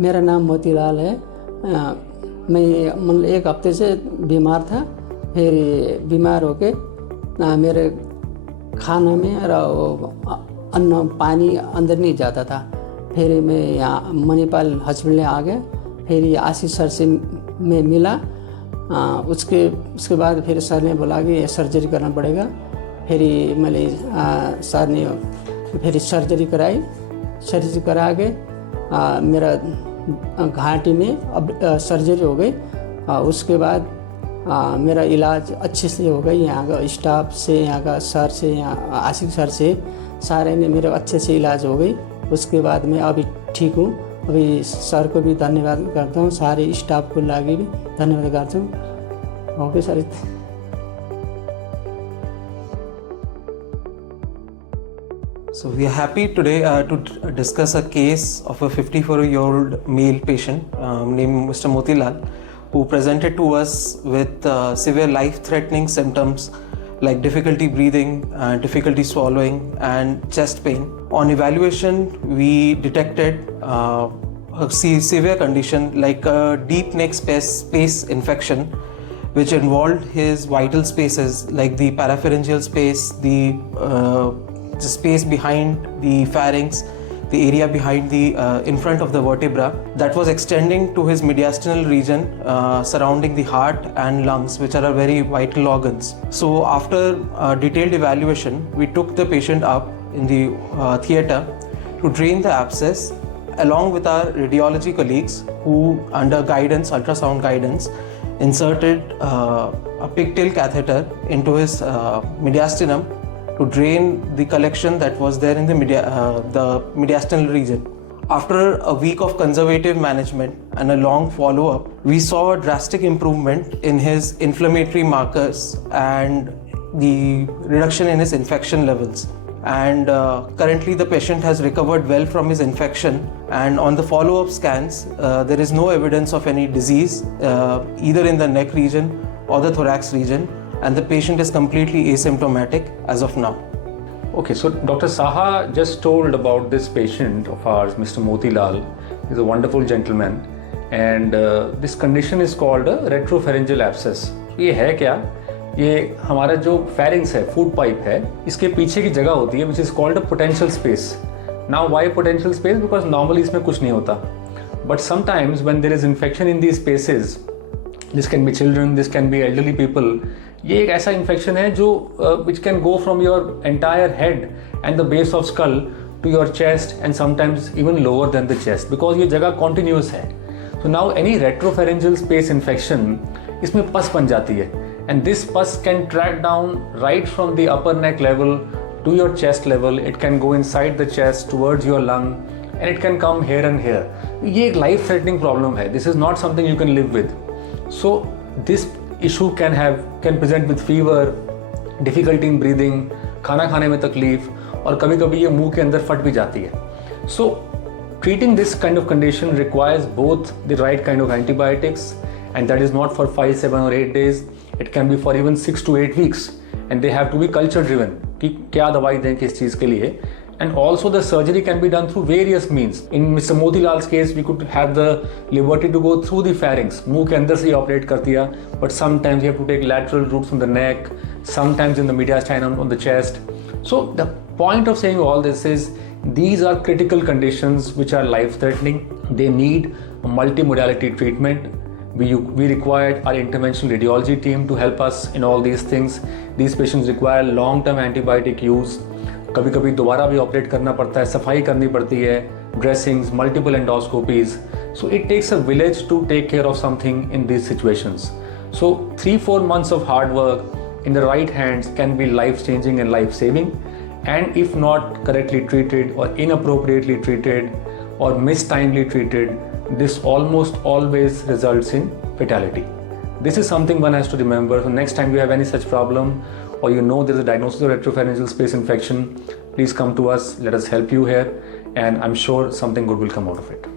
मेरा नाम मोतीलाल है। मैं मतलब 1 हफ्ते से बीमार था। फिर बीमार होके मेरे खाना में अन्न पानी अंदर नहीं जाता था। फिर मैं यहाँ मणिपाल हॉस्पिटल आ गया। फिर ये आशीष सर से मैं मिला। उसके बाद फिर सर ने बोला कि सर्जरी करना पड़ेगा। फिर मैंने सर ने फिर सर्जरी कराई। सर्जरी करा के मेरा घाटी में अब सर्जरी हो गई। उसके बाद मेरा इलाज अच्छे से हो गई। यहाँ का स्टाफ से, यहाँ का सर से, यहाँ आशिक सर से, सारे ने मेरे अच्छे से इलाज हो गई। उसके बाद मैं अभी ठीक हूँ। अभी सर को भी धन्यवाद करता हूँ, सारे स्टाफ को लागे भी धन्यवाद करता हूँ। Okay sir. So we are happy today to discuss a case of a 54-year-old male patient named Mr. Motilal, who presented to us with severe life-threatening symptoms like difficulty breathing, difficulty swallowing, and chest pain. On evaluation, we detected a severe condition like a deep neck space infection, which involved his vital spaces like the parapharyngeal space, the space behind the pharynx, the area behind the in front of the vertebra, that was extending to his mediastinal region surrounding the heart and lungs, which are very vital organs. So after detailed evaluation, we took the patient up in the theatre to drain the abscess along with our radiology colleagues, who under guidance, ultrasound guidance, inserted a pigtail catheter into his mediastinum to drain the collection that was there in the mediastinal region. After a week of conservative management and a long follow-up, we saw a drastic improvement in his inflammatory markers and the reduction in his infection levels. And currently the patient has recovered well from his infection, and on the follow-up scans, there is no evidence of any disease either in the neck region or the thorax region, and the patient is completely asymptomatic as of now. Okay, so Dr. Saha just told about this patient of ours, Mr. Motilal. He's a wonderful gentleman, and this condition is called a retropharyngeal abscess. ये है क्या? ये हमारा जो pharynx है, food pipe है, इसके पीछे की जगह होती है, which is called a potential space. Now why potential space? Because normally इसमें कुछ नहीं होता. But sometimes when there is infection in these spaces, this can be children, this can be elderly people, ये एक ऐसा इन्फेक्शन है जो which can go from your entire head and the base of skull to your chest and sometimes even lower than the chest, because ये जगह continuous है. So now any retropharyngeal space infection, इसमें पस बन जाती है, and this pus can track down right from the upper neck level to your chest level. It can go inside the chest towards your lung, and it can come here and here. ये एक life threatening problem है. This is not something you can live with. So this issue can present with fever, difficulty in breathing, खाना खाने में तकलीफ, और कभी कभी ये मुंह के अंदर फट भी जाती है. So treating this kind of condition requires both the right kind of antibiotics, and that is not for 5, 7 or 8 days. It can be for even 6 to 8 weeks, and they have to be culture driven कि क्या दवाई दें किस चीज़ के लिए. And also the surgery can be done through various means. In Mr. Motilal's case, we could have the liberty to go through the pharynx. मुंह के अंदर से ही operate कर दिया, but sometimes you have to take lateral routes from the neck, sometimes in the mediastinum on the chest. So the point of saying all this is these are critical conditions which are life-threatening. They need a multimodality treatment. We required our interventional radiology team to help us in all these things. These patients require long-term antibiotic use. कभी कभी दोबारा भी operate करना पड़ता है, सफाई करनी पड़ती है, dressings, multiple endoscopies. So it takes a village to take care of something in these situations. So 3-4 months of hard work in the right hands can be life changing and life saving, and if not correctly treated or inappropriately treated or mistimely treated, this almost always results in fatality. This is something one has to remember. So next time you have any such problem, or you know there is a diagnosis of retropharyngeal space infection, please come to us, let us help you here, and I'm sure something good will come out of it.